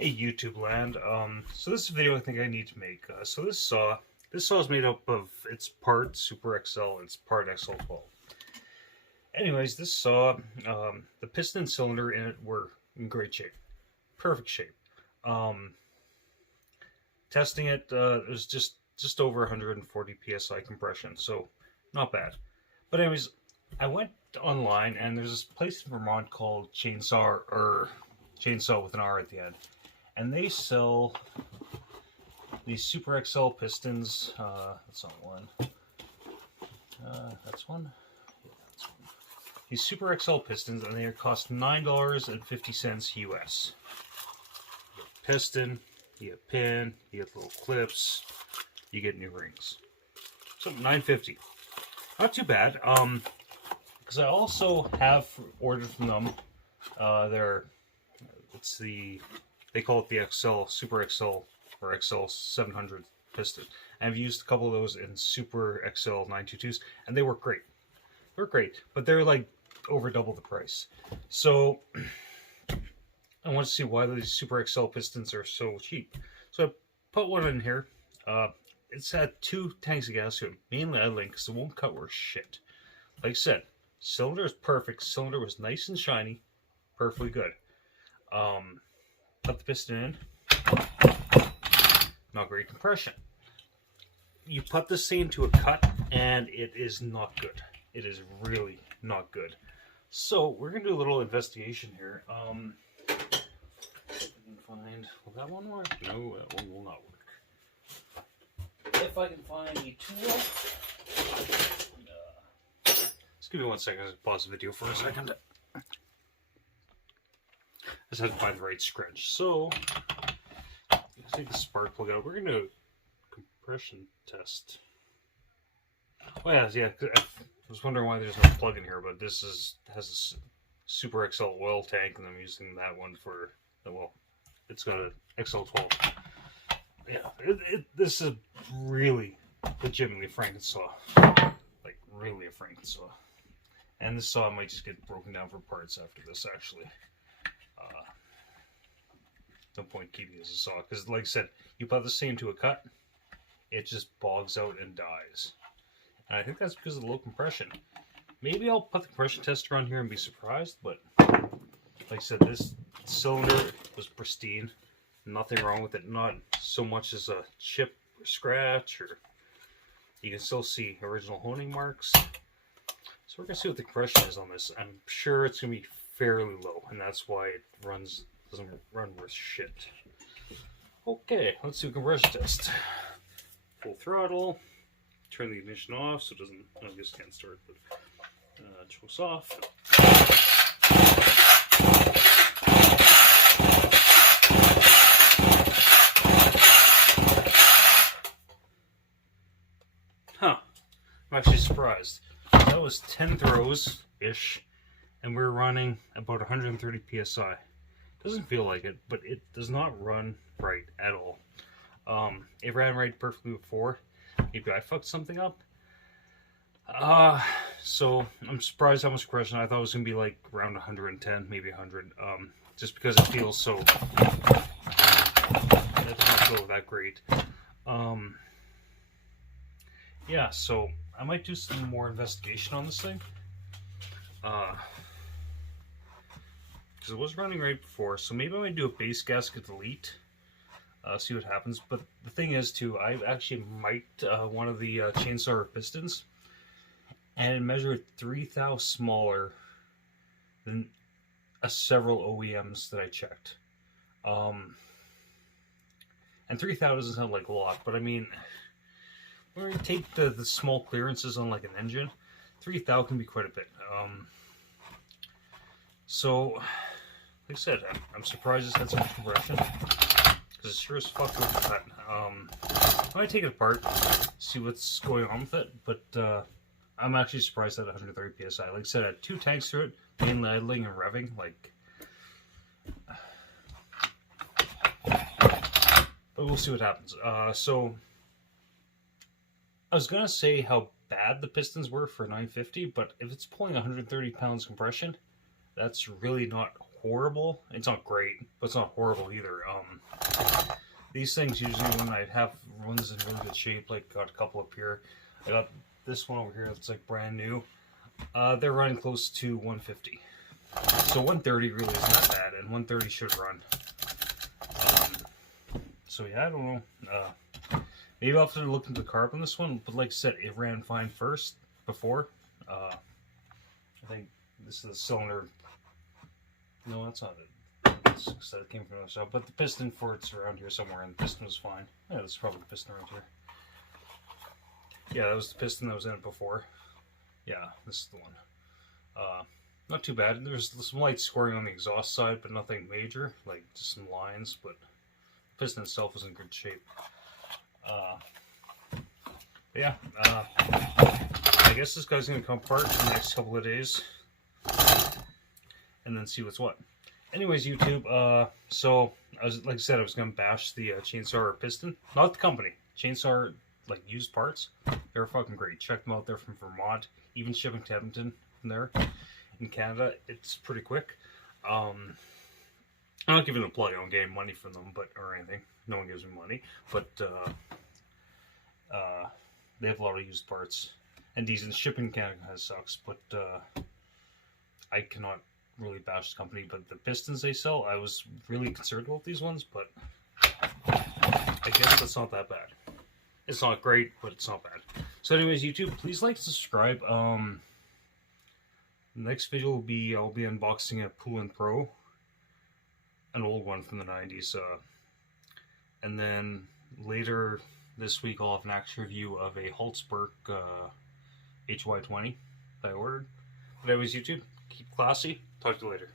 Hey YouTube land. So this video I think I need to make. So this saw is made up of, it's part Super XL, it's part XL-12. Anyways, this saw, the piston and cylinder in it were in great shape, perfect shape. Testing it, it was just over 140 psi compression, so not bad. But anyways, I went online and there's this place in Vermont called Chainsaw, or Chainsaw with an R at the end. And they sell these Super XL pistons. That's not one. That's one. Yeah, that's one. These Super XL pistons, and they cost $9.50 US. You get piston, you get pin, you get little clips, you get new rings. So $9.50. Not too bad. Because I also have ordered from them. They call it the XL, Super XL, or XL-700 piston. And I've used a couple of those in Super XL 922s, and they work great. They're great, but they're like over double the price. So I want to see why these Super XL pistons are so cheap. So I put one in here. It's had 2 tanks of gas to it, mainly idling because it won't cut worth shit. Like I said, cylinder is perfect. Cylinder was nice and shiny, perfectly good. Put the piston in, not great compression. You put this thing into a cut and it is not good. It is really not good. So we're gonna do a little investigation here. If I can find, will that one work? No, that one will not work. If I can find a tool. Just give me 1 second. I'll pause the video for a second. I just had to find the right scrunch. So, let's take the spark plug out. We're going to do a compression test. Oh yeah. I was wondering why there's no plug in here, but this has a Super XL oil tank, and I'm using that one for, well, it's got a XL-12. Yeah, this is really legitimately a Frankensaw. Like, really a Frankensaw. And this saw might just get broken down for parts after this, actually. No point keeping this as a saw, because like I said, you put this thing into a cut, it just bogs out and dies. And I think that's because of the low compression. Maybe I'll put the compression tester on here and be surprised, but like I said, this cylinder was pristine. Nothing wrong with it, not so much as a chip or scratch, or you can still see original honing marks. So we're going to see what the compression is on this. I'm sure it's going to be fairly low, and that's why it doesn't run worth shit. Okay, let's do a compression test. Full throttle. Turn the ignition off so it doesn't, I guess it can't start, but choke's off. Huh. I'm actually surprised. That was 10 throws-ish, and we're running about 130 psi. Doesn't feel like it, but it does not run right at all. It ran right perfectly before. Maybe I fucked something up. So I'm surprised how much compression. I thought it was gonna be like around 110, maybe 100. Just because it feels so. That doesn't feel that great. Yeah, so I might do some more investigation on this thing. Because it was running right before, so maybe I might do a base gasket delete, see what happens. But the thing is, too, I actually mic'd one of the chainsaw pistons, and it measured 3 thou smaller than several OEMs that I checked. And 3 thou doesn't sound like a lot, but I mean, when you take the small clearances on like an engine, 3 thou can be quite a bit. So, like I said, I'm surprised it's had so much compression, because it sure as fuck was cut. I might take it apart, see what's going on with it, but I'm actually surprised at 130 psi. Like I said, I had 2 tanks through it, mainly idling and revving, like. But we'll see what happens. So, I was gonna say how bad the pistons were for 950, but if it's pulling 130 pounds compression, that's really not horrible. It's not great, but it's not horrible either. These things usually, when I have ones in really good shape, like got a couple up here. I got this one over here that's like brand new. They're running close to 150. So 130 really isn't that bad, and 130 should run. So yeah, I don't know. Maybe I'll have to look into the carb on this one, but like I said, it ran fine before. I think this is the cylinder. No, that's not it. It came from another shop, but the piston for it's around here somewhere, and the piston was fine. Yeah, this is probably the piston around here. Yeah, that was the piston that was in it before. Yeah, this is the one. Not too bad. There's some light scoring on the exhaust side, but nothing major, like just some lines, but the piston itself was in good shape. Yeah, I guess this guy's going to come apart in the next couple of days, and then see what's what. Anyways, YouTube, so, like I said, I was going to bash the chainsaw piston. Not the company. Chainsaw, like, used parts. They're fucking great. Check them out. They're from Vermont. Even shipping to Edmonton from there. In Canada, it's pretty quick. I'm not giving them a plug. I don't get any money from them, or anything. No one gives me money. But, they have a lot of used parts. And decent shipping in Canada kind of sucks, but, I cannot really bash the company, but the pistons they sell, I was really concerned about these ones, but I guess that's not that bad. It's not great, but it's not bad. So anyways, YouTube, please like and subscribe. The next video will be, I'll be unboxing a Poolin Pro, an old one from the 90s, and then later this week I'll have an actual review of a Holtzberg HY20 that I ordered. But anyways, YouTube, keep classy. Talk to you later.